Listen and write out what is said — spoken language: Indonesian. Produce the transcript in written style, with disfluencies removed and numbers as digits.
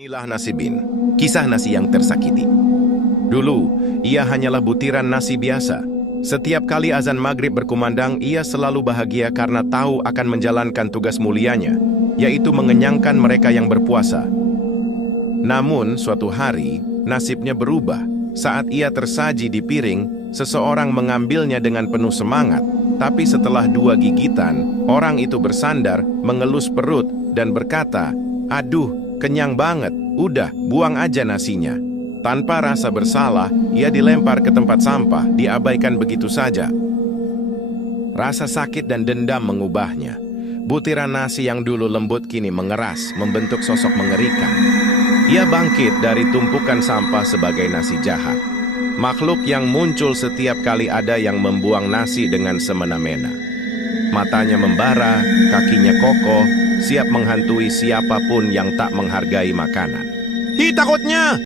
Inilah Nasibin, kisah nasi yang tersakiti. Dulu, ia hanyalah butiran nasi biasa. Setiap kali azan maghrib berkumandang, ia selalu bahagia karena tahu akan menjalankan tugas mulianya, yaitu mengenyangkan mereka yang berpuasa. Namun, suatu hari, nasibnya berubah. Saat ia tersaji di piring, seseorang mengambilnya dengan penuh semangat. Tapi setelah 2 gigitan, orang itu bersandar, mengelus perut, dan berkata, "Aduh, kenyang banget, udah, buang aja nasinya." Tanpa rasa bersalah, ia dilempar ke tempat sampah, diabaikan begitu saja. Rasa sakit dan dendam mengubahnya. Butiran nasi yang dulu lembut kini mengeras, membentuk sosok mengerikan. Ia bangkit dari tumpukan sampah sebagai nasi jahat. Makhluk yang muncul setiap kali ada yang membuang nasi dengan semena-mena. Matanya membara, kakinya kokoh, siap menghantui siapapun yang tak menghargai makanan. Hi, takutnya!